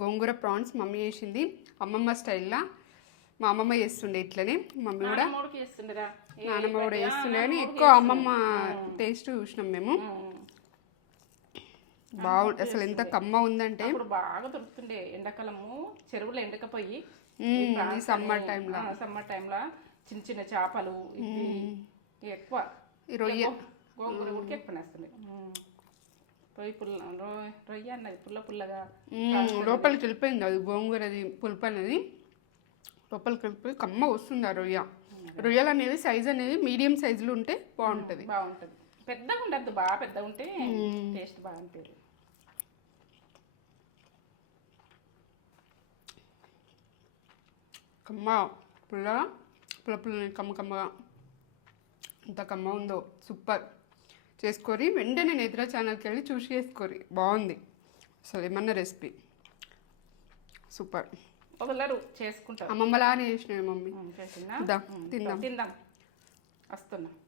గోంగూర prawns mummy చేసింది అమ్మమ్మ స్టైల్లా. మా అమ్మమ్మ చేస్తుండే ఇట్లనే, మమ్మీ కూడా నానమ్మ కూడా చేస్తుండే, కానీ ఎక్కువ అమ్మమ్మ టేస్ట్ చూసినాం మేము. బాగుంది అసలు, ఎంత కమ్మ ఉందంటే. బాగా దొరుకుతుండే ఎండాకాలము, చెరువులో ఎండకపోయి సమ్మర్ టైంలో చిన్న చిన్న చేపలు ఎక్కువ, రొయ్య గోంగూర కూడా ఎక్కువ వేస్తుండే. రొయ్య అన్నది పుల్లగా లోపలికి వెళ్ళిపోయింది అది, గోంగూరది పులుపు అనేది లోపలికి వెళ్ళిపోయి కమ్మ వస్తుంది ఆ రొయ్య. రొయ్యలు అనేది సైజ్ అనేది మీడియం సైజులో ఉంటే బాగుంటుంది. పెద్దగా ఉండద్దు, బాగా పెద్దగా ఉంటే టేస్ట్ బాగా అనిపించదు. కమ్మ పుల్ల కమ్మగా ఎంత కమ్మ ఉందో, సూపర్. చేసుకోరి వెంటనే నేత్ర ఛానల్కి వెళ్ళి చూసి చేసుకోరి, బాగుంది అసలు. ఏమన్నా రెసిపీ సూపర్. ఒకరు చేసుకుంటారు, అమ్మమ్మలానే చేసినాయి మమ్మీ. తిందాం వస్తున్నా.